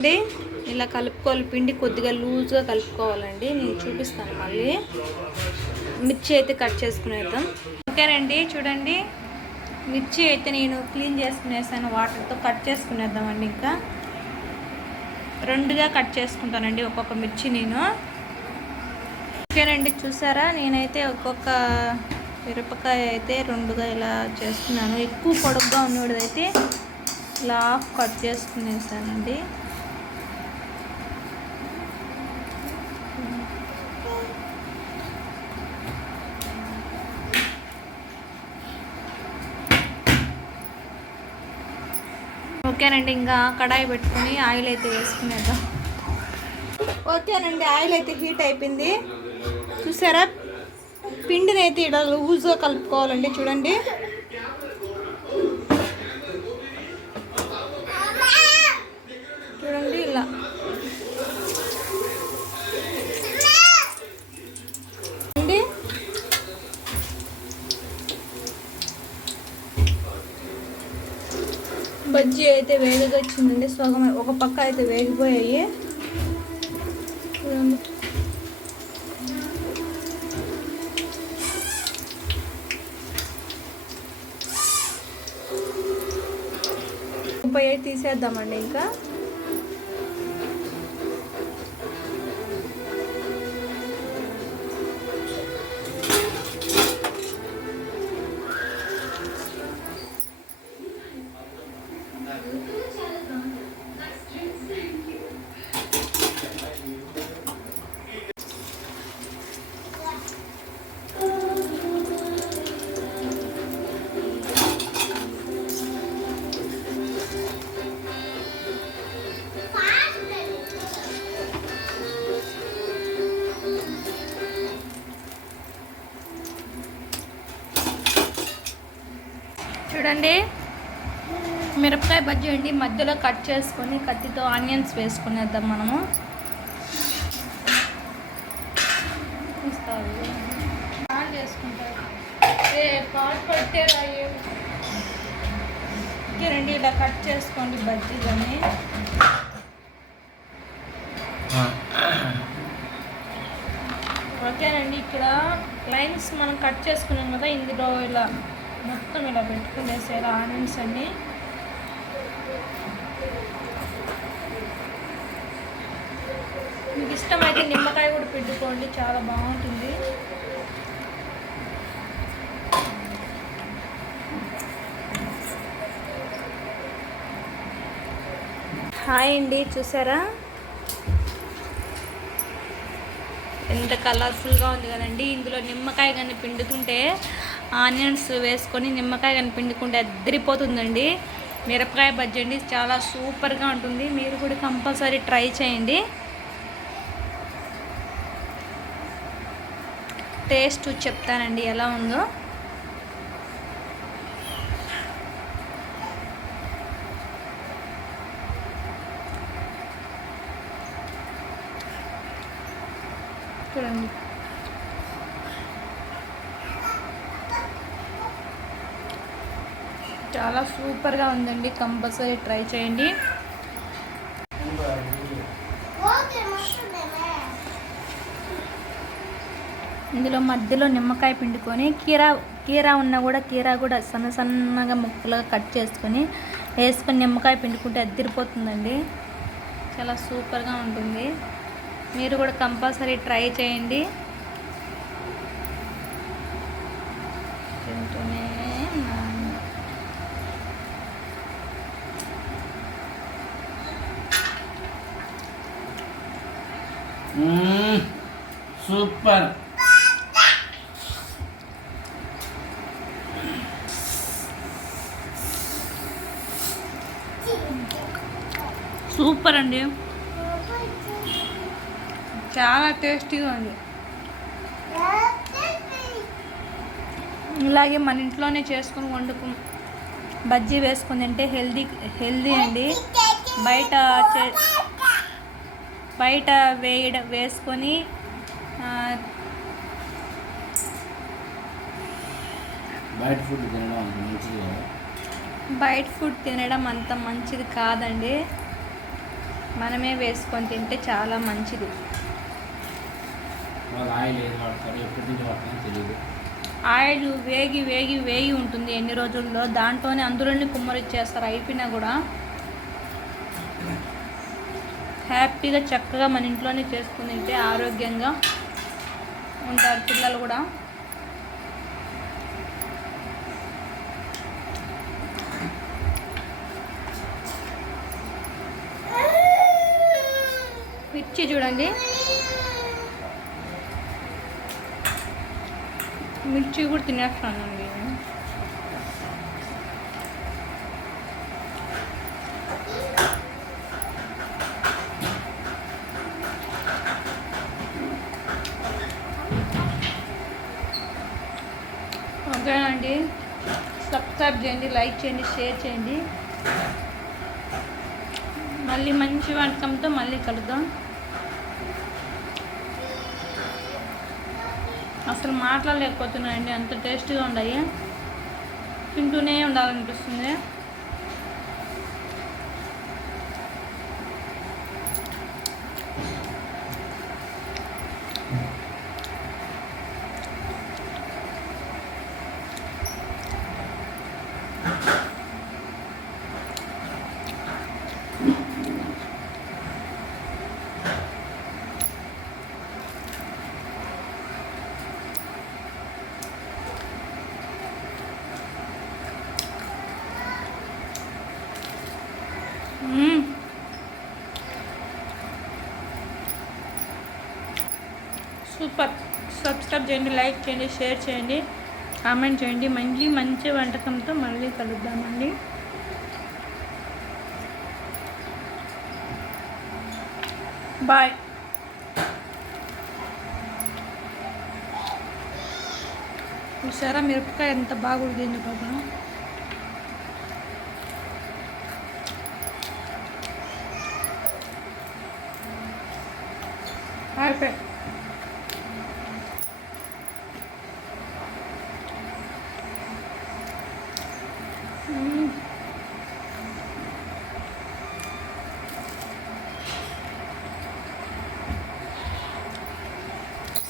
అండి ఇలా కలుపుకోవాలి. పిండి కొద్దిగా లూజ్గా కలుపుకోవాలండి. నేను చూపిస్తాను మళ్ళీ. మిర్చి అయితే కట్ చేసుకునేద్దాం. ఓకేనండి, చూడండి మిర్చి అయితే నేను క్లీన్ చేసుకునేసాను. వాటర్తో కట్ చేసుకునేద్దామండి. ఇంకా రెండుగా కట్ చేసుకుంటానండి ఒక్కొక్క మిర్చి నేను. ఓకేనండి, చూసారా నేనైతే ఒక్కొక్క మిరపకాయ అయితే రెండుగా ఇలా చేస్తున్నాను. ఎక్కువ పొడుగ్గా ఉన్నదైతే ఇలా హాఫ్ కట్ చేసుకునేసానండి. ఓకేనండి, ఇంకా కడాయి పెట్టుకొని ఆయిల్ అయితే వేసుకునేద్దాం. ఓకేనండి, ఆయిల్ అయితే హీట్ అయిపోయింది. చూసారా పిండిని అయితే ఇలా లూజ్గా కలుపుకోవాలండి. చూడండి చూడండి ఇలా అండి. బజ్జీ అయితే వేడిగా వచ్చిందండి. సగం ఒక పక్క అయితే వేగిపోయాయి. చూడండి పోయి తీసేద్దామండి. ఇంకా చూడండి మిరపకాయ బజ్జీ అండి. మధ్యలో కట్ చేసుకొని కత్తితో ఆనియన్స్ వేసుకునేద్దాం మనము. ఓకేనండి, ఇలా కట్ చేసుకోండి బజ్జీలని. ఓకేనండి, ఇక్కడ లైన్స్ మనం కట్ చేసుకున్నాం కదా, ఇందులో ఇలా మొత్తం ఇలా పెట్టుకునేసారు ఆనియన్స్ అన్ని. మీకు ఇష్టమైతే నిమ్మకాయ కూడా పెట్టుకోండి, చాలా బాగుంటుంది. హాయ్ అండి, చూసారా ఎంత కలర్ఫుల్గా ఉంది కదండి. ఇందులో నిమ్మకాయ కానీ పిండుకుంటే, ఆనియన్స్ వేసుకొని నిమ్మకాయ కానీ పిండుకుంటే అద్దరిపోతుందండి. మిరపకాయ బజ్జీ అండి, చాలా సూపర్గా ఉంటుంది. మీరు కూడా కంపల్సరీ ట్రై చేయండి. టేస్ట్ చెప్తానండి ఎలా ఉందో. చూడండి చాలా సూపర్గా ఉందండి. కంపల్సరీ ట్రై చేయండి. ఇందులో మధ్యలో నిమ్మకాయ పిండుకొని కీరా ఉన్నా కూడా కీరా కూడా సన్న సన్నగా ముక్కలుగా కట్ చేసుకొని వేసుకొని నిమ్మకాయ పిండుకుంటే అద్దరిపోతుందండి. చాలా సూపర్గా ఉంటుంది. మీరు కూడా కంపల్సరీ ట్రై చేయండి. తింటూనే సూపర్. సూపర్ అండి, చాలా టేస్టీగా ఉంది. ఇలాగే మన ఇంట్లోనే చేసుకుని వండుకుని బజ్జీ వేసుకుని తింటే హెల్దీ అండి. బయట వేసుకొని బయట ఫుడ్ తినడం అంత మంచిది కాదండి. మనమే వేసుకొని తింటే చాలా మంచిది. ఆయిల్ వేగి వేగి వేగి ఉంటుంది ఎన్ని రోజుల్లో, దాంట్లోనే అందులోనే కుమ్మరిచ్చేస్తారు. అయిపోయినా కూడా హ్యాపీగా చక్కగా మన ఇంట్లోనే చేసుకుని తింటే ఆరోగ్యంగా ఉంటారు పిల్లలు కూడా. మిర్చి చూడండి, మిర్చి కూడా తినేస్తానండి. ఓకేనండి, సబ్స్క్రైబ్ చేయండి, లైక్ చేయండి, షేర్ చేయండి. మళ్ళీ మంచి వంటకంతో మళ్ళీ కలుద్దాం. అసలు మాట్లాడలేకపోతున్నాయండి, అంత టేస్ట్గా ఉన్నాయి, తింటూనే ఉండాలనిపిస్తుంది. సూపర్. సబ్స్క్రైబ్ చేయండి, లైక్ చేయండి, షేర్ చేయండి, కామెంట్ చేయండి. మళ్ళీ మంచి వంటకంతో మళ్ళీ కలుద్దామండి. బాయ్. చూసారా మిరపకాయ ఎంత బాగా ఉడికింది బాబా. అయిపోయి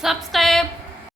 subscribe